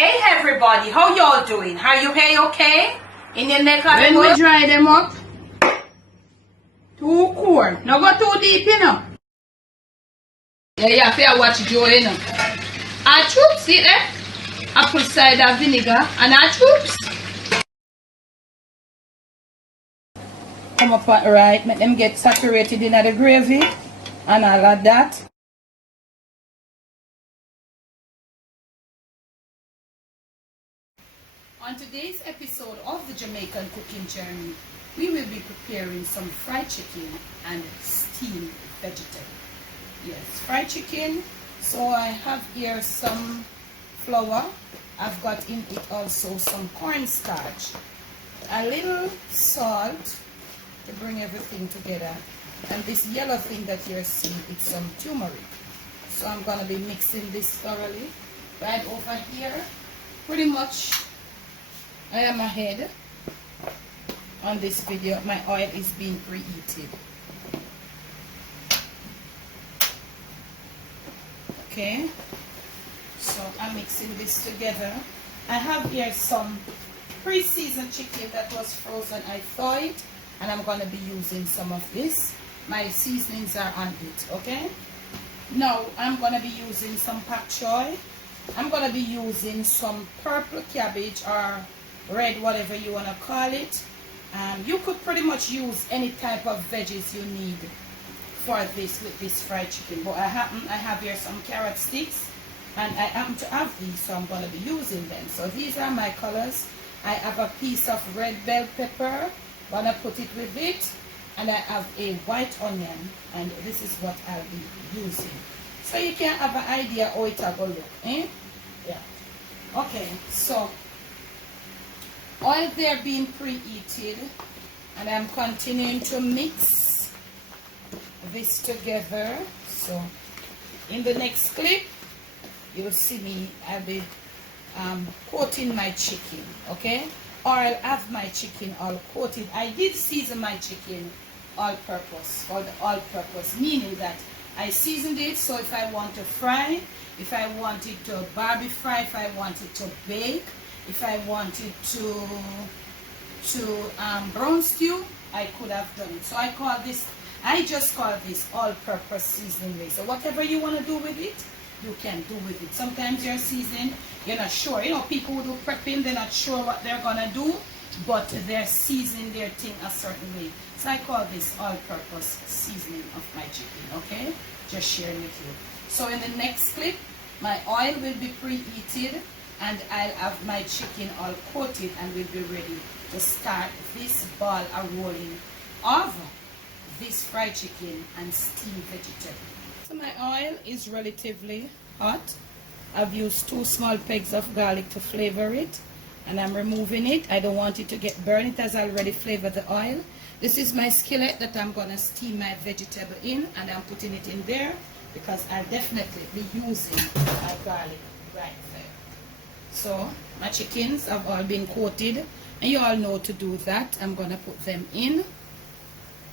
Hey everybody, how y'all doing? Are you okay? In your neck of When we dry them up, too cold. No go too deep, you know. Yeah, you have to watch Joe, you know. Our troops, see there? Apple cider vinegar and our troops. Come up right, make them get saturated in the gravy and all of that. On today's episode of the Jamaican Cooking Journey, we will be preparing some fried chicken and steamed vegetable. Yes, fried chicken. So I have here some flour. I've got in it also some cornstarch, a little salt to bring everything together, and this yellow thing that you're seeing, it's some turmeric. So I'm going to be mixing this thoroughly. Right over here, pretty much I am ahead on this video. My oil is being preheated. Okay, so I'm mixing this together. I have here some pre-seasoned chicken that was frozen. I thawed it, and I'm going to be using some of this. My seasonings are on it. Okay, now I'm going to be using some pak choy. I'm going to be using some purple cabbage or red, whatever you want to call it. You could pretty much use any type of veggies you need for this with this fried chicken, but I have here some carrot sticks, and I happen to have these, so I'm going to be using them. So these are my colors. I have a piece of red bell pepper, gonna put it with it, and I have a white onion, and this is what I'll be using, so you can have an idea how it will look, eh? Yeah. Okay, so oil there being preheated, and I'm continuing to mix this together. So in the next clip you'll see me, I'll be coating my chicken, okay, or I'll have my chicken all coated. I did season my chicken all purpose, or the all purpose, meaning that I seasoned it, so if I want to fry, if I want it to barbecue fry, if I want it to bake, if I wanted to brown stew, I could have done it. So I just call this all-purpose seasoning. So whatever you want to do with it, you can do with it. Sometimes you're seasoning, you're not sure. You know, people who do prepping, they're not sure what they're gonna do, but they're seasoning their thing a certain way. So I call this all-purpose seasoning of my chicken. Okay, just sharing with you. So in the next clip, my oil will be preheated, and I'll have my chicken all coated, and we'll be ready to start this ball a rolling of this fried chicken and steamed vegetable. So my oil is relatively hot. I've used 2 small pegs of garlic to flavor it, and I'm removing it. I don't want it to get burned. It has already flavored the oil. This is my skillet that I'm going to steam my vegetable in, and I'm putting it in there because I'll definitely be using my garlic right there. So my chickens have all been coated, and you all know to do that. I'm going to put them in.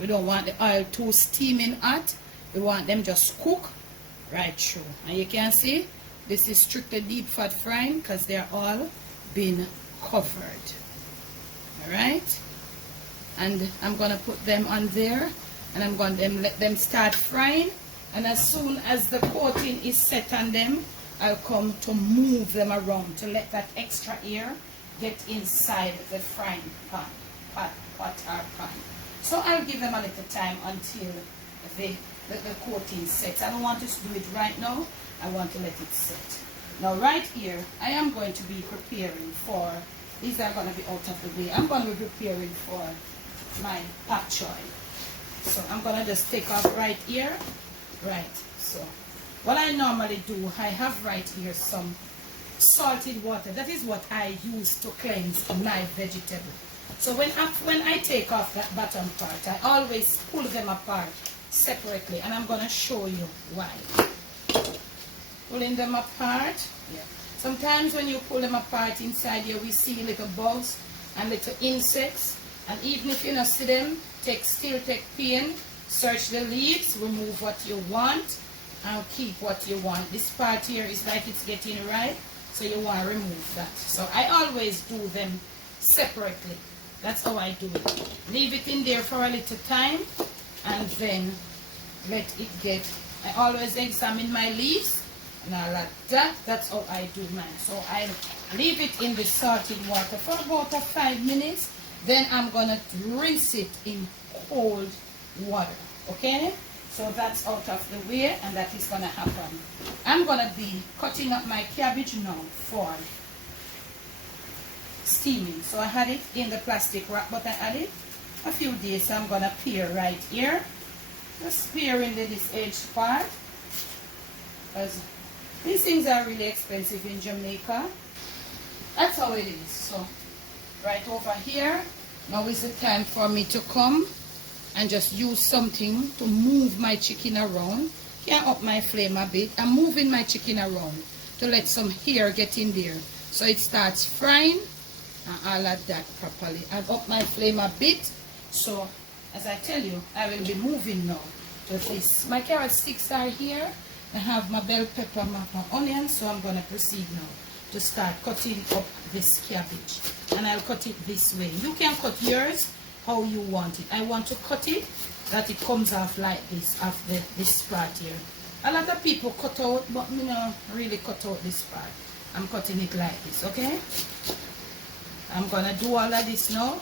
We don't want the oil too steaming hot. We want them just cook right through. And you can see this is strictly deep fat frying because they're all been covered. Alright, and I'm going to put them on there, and I'm going to let them start frying, and as soon as the coating is set on them, I'll come to move them around to let that extra air get inside the frying pan, pot or pan. So I'll give them a little time until the coating sets. I don't want to do it right now. I want to let it set. Now right here, I am going to be preparing for, these are going to be out of the way. I'm going to be preparing for my pak choy. So I'm going to just take off right here. Right, so what I normally do, I have right here some salted water. That is what I use to cleanse my vegetable. So when I take off that bottom part, I always pull them apart separately, and I'm going to show you why. Pulling them apart, yeah. Sometimes when you pull them apart inside here, we see little bugs and little insects, and even if you don't see them, still take pain, search the leaves, remove what you want, and keep what you want. This part here is like it's getting ripe, So you want to remove that. So I always do them separately. That's how I do it. Leave it in there for a little time and then let it get. I always examine my leaves and all like that. That's how I do mine. So I leave it in the salted water for about 5 minutes. Then I'm gonna rinse it in cold water. Okay? So that's out of the way, and that is gonna happen. I'm gonna be cutting up my cabbage now for steaming. So I had it in the plastic wrap, but I had it a few days. So I'm gonna pare right here. Just pare into this edge part, because these things are really expensive in Jamaica. That's how it is. So right over here, now is the time for me to come and just use something to move my chicken around. Here up my flame a bit. I'm moving my chicken around to let some hair get in there so it starts frying and all of that properly. I've up my flame a bit. So as I tell you, I will be moving now to this. My carrot sticks are here. I have my bell pepper, my onion, so I'm going to proceed now to start cutting up this cabbage. And I'll cut it this way. You can cut yours how you want it. I want to cut it that it comes off like this, off this part here. A lot of people cut out, but me no really cut out this part. I'm cutting it like this, okay? I'm gonna do all of this now,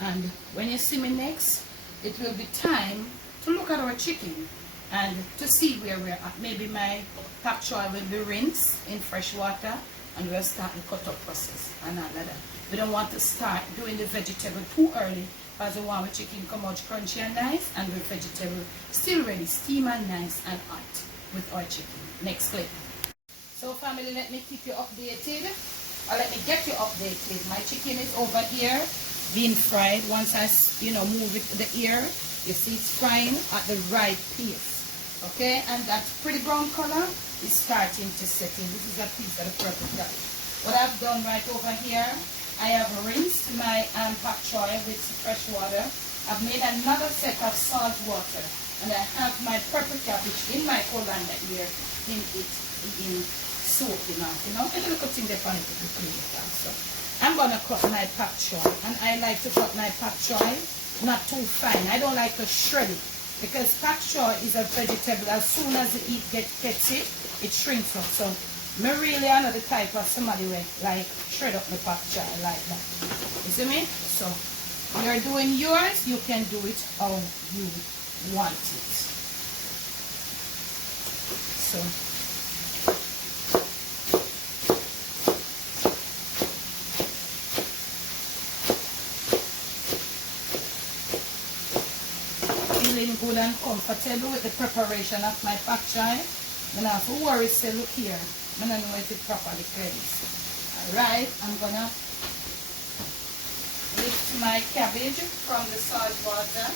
and when you see me next, it will be time to look at our chicken and to see where we're at. Maybe my pak choy will be rinsed in fresh water, and we'll start the cut up process and all of that. We don't want to start doing the vegetable too early, because we want the chicken come out crunchy and nice, and the vegetable still ready, steam and nice and hot with our chicken. Next clip. So family, let me keep you updated, or let me get you updated. My chicken is over here being fried. Once I move it to the ear, you see it's frying at the right pace. Okay, and that pretty brown color is starting to set in. This is a piece of the purple cabbage. What I've done right over here, I have rinsed my pak choy with fresh water. I've made another set of salt water, and I have my purple cabbage in my colander here in soaking off, a little thing there on it to clean it out. So I'm gonna cut my pak choy, and I like to cut my pak choy not too fine. I don't like to shred it, because pak choy is a vegetable. As soon as the heat gets it, it shrinks up. So me really am not the type of somebody where like shred up my pak choy like that. You see me? So you're doing yours, you can do it how you want it. So feeling good and comfortable with the preparation of my pak choy. I don't have to worry, say look here, I don't know if it properly cleansed. Alright, I'm gonna lift my cabbage from the salt water,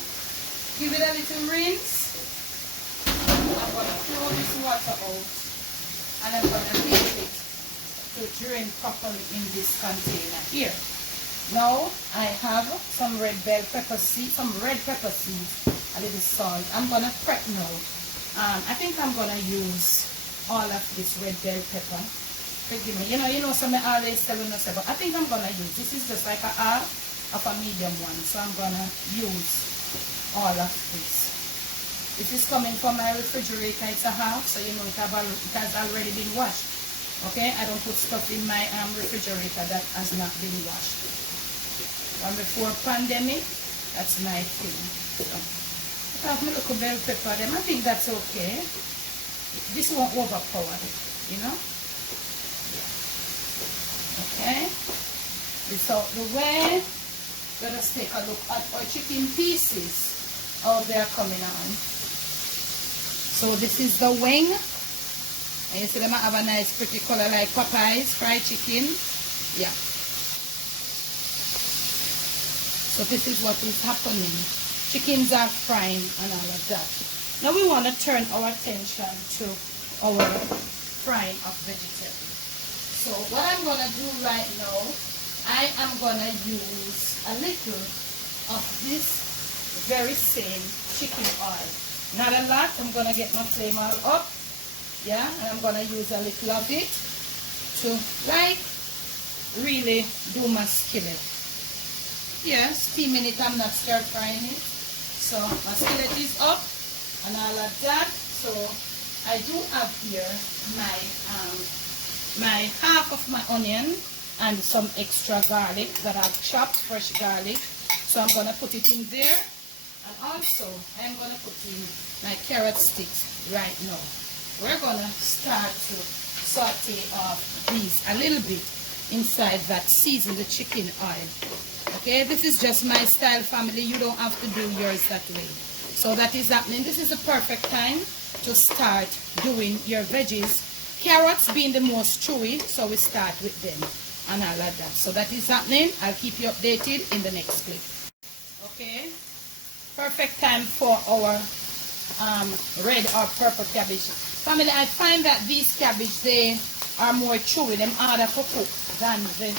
give it a little rinse. I'm gonna throw this water out, and I'm gonna leave it to drain properly in this container here. Now I have some red bell pepper seeds, a little salt. I'm gonna prep now. I think I'm gonna use all of this red bell pepper. Forgive me. Some I always tell you, but I think I'm gonna use this. Is just like a half of a medium one, so I'm gonna use all of this. This is coming from my refrigerator. It's a half, so it has already been washed. Okay, I don't put stuff in my refrigerator that has not been washed. From before pandemic, that's my thing. So, I have my little bell pepper them. I think that's okay. This won't overpower it, Yeah. Okay. This out the way. Let us take a look at our chicken pieces. How they are coming on. So this is the wing. And you see them have a nice pretty color like Popeyes fried chicken. Yeah. So this is what is happening. Chickens are frying and all of that. Now we want to turn our attention to our frying of vegetables. So what I'm going to do right now, I am going to use a little of this very same chicken oil. Not a lot. I'm going to get my flame all up. Yeah, and I'm going to use a little of it to like really do my skillet. Yeah, steaming it, I'm not stir frying it. So my skillet is up and all of that. So I do have here my half of my onion and some extra garlic that I've chopped, fresh garlic. So I'm gonna put it in there, and also I'm gonna put in my carrot sticks right now. We're gonna start to saute off these a little bit inside that season the chicken oil. Okay, this is just my style, family. You don't have to do yours that way. So that is happening. This is the perfect time to start doing your veggies. Carrots being the most chewy, so we start with them and all of that. So that is happening. I'll keep you updated in the next clip. Okay, perfect time for our red or purple cabbage. Family, I find that these cabbage, they are more chewy, them harder to cook than the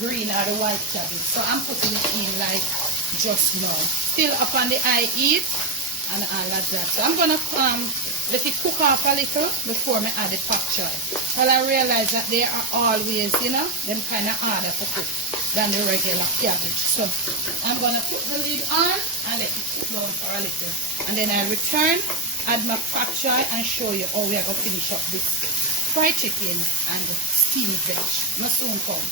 green or the white cabbage. So I'm putting it in like just now. Still up on the high heat and all of that. So I'm gonna let it cook off a little before I add the pak choy. Well, I realize that they are always, you know, them kind of harder to cook than the regular cabbage. So I'm gonna put the lid on and let it cook down for a little. And then I return, add my pak choy and show you how we are gonna finish up this fried chicken and steamed veg. Must soon come.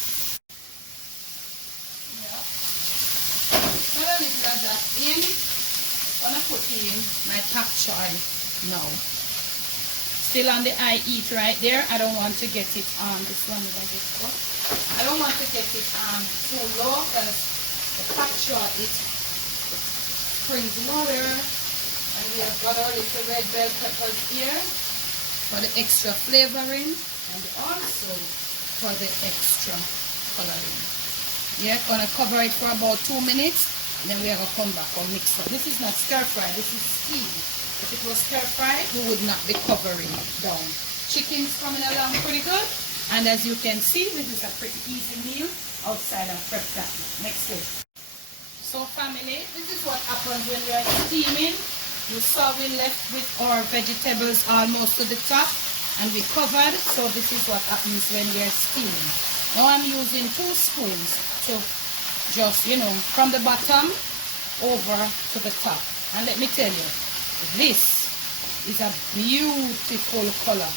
Yeah. So a little of that in. I'm gonna put in my pak choy now. Still on the high heat right there. I don't want to get it on this one. I don't want to get it too low because the pak choy it springs water, and we have got our little red bell peppers here for the extra flavoring and also for the extra coloring. Yeah, gonna cover it for about 2 minutes. And then we are going to come back and mix up. This is not stir fry, this is steam. If it was stir fry, we would not be covering it down. Chicken's coming along pretty good. And as you can see, this is a pretty easy meal outside of prep that. Next clip. So family, this is what happens when we are steaming. You saw we left with our vegetables almost to the top and we covered. So this is what happens when we are steaming. Now I'm using 2 spoons to just, you know, from the bottom over to the top. And let me tell you, this is a beautiful color,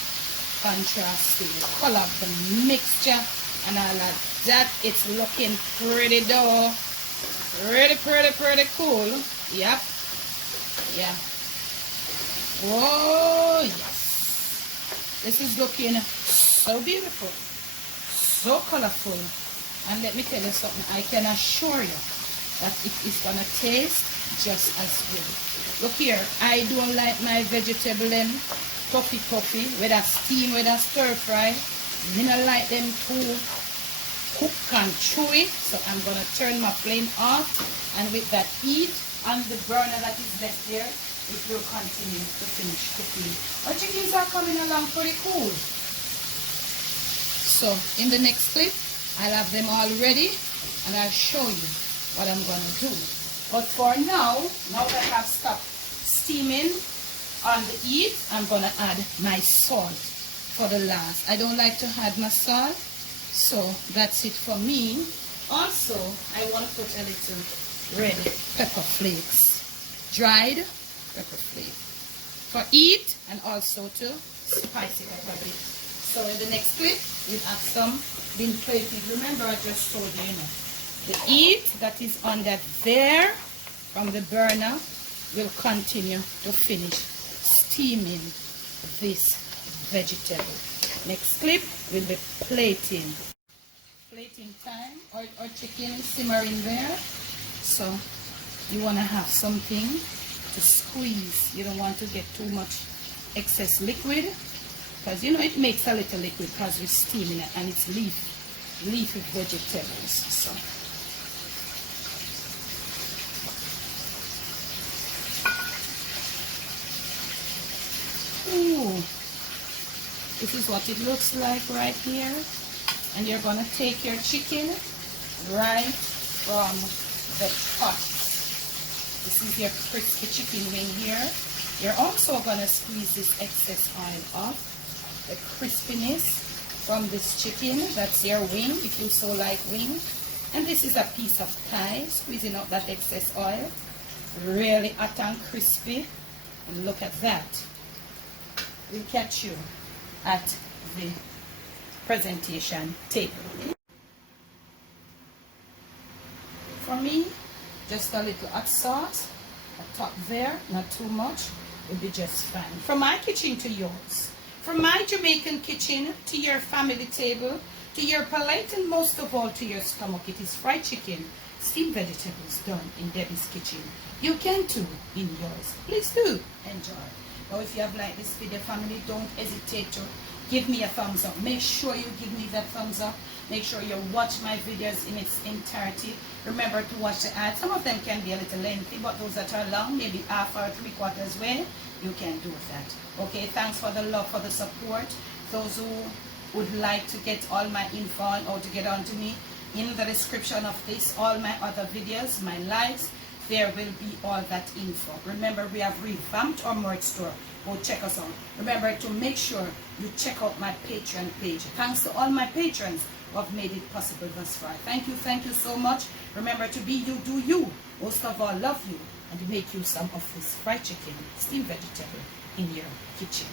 contrasting color, the mixture and all of that. It's looking pretty though, pretty cool. Yep, yeah. Oh yes, this is looking so beautiful, so colorful. And let me tell you something, I can assure you that it is going to taste just as good. Look here, I don't like my vegetable them puffy, whether steam, whether stir fry. I don't like them too cook and chewy. So I'm going to turn my flame off, and with that heat on the burner that is left there, it will continue to finish cooking. Our chickens are coming along pretty cool. So in the next clip, I'll have them all ready and I'll show you what I'm going to do. But for now that I've stopped steaming on the heat, I'm going to add my salt for the last. I don't like to add my salt, so that's it for me. Also, I want to put a little red pepper flakes, dried pepper flakes, for heat and also to spice it up a bit. So in the next clip, we'll have some been plated. Remember, I just told you, the heat that is on that there from the burner will continue to finish steaming this vegetable. Next clip will be plating. Plating time. Our chicken is simmering there. So you want to have something to squeeze. You don't want to get too much excess liquid, because you know it makes a little liquid because we're steaming it and it's leafy vegetables. So ooh, this is what it looks like right here. And you're gonna take your chicken right from the pot. This is your crispy chicken wing here. You're also gonna squeeze this excess oil off, the crispiness from this chicken. That's your wing, if you so like wing. And this is a piece of thigh, squeezing out that excess oil. Really hot and crispy. And look at that. We'll catch you at the presentation table. For me, just a little hot sauce, a top there, not too much, will be just fine. From my kitchen to yours, from my Jamaican kitchen to your family table, to your palate, and most of all to your stomach, it is fried chicken, steamed vegetables done in Debbie's kitchen. You can too in yours. Please do enjoy. Now if you have liked this video, family, don't hesitate to give me a thumbs up. Make sure you give me that thumbs up. Make sure you watch my videos in its entirety. Remember to watch the ads. Some of them can be a little lengthy, but those that are long, maybe half or 3/4 way, you can do that. Okay, thanks for the love, for the support. Those who would like to get all my info on how to get on to me, in the description of this, all my other videos, my lives, there will be all that info. Remember, we have revamped our merch store. Go check us out. Remember to make sure you check out my Patreon page. Thanks to all my patrons who have made it possible thus far. Thank you so much. Remember to be you, do you. Most of all, love you, and make you some of this fried chicken, steamed vegetable in your kitchen.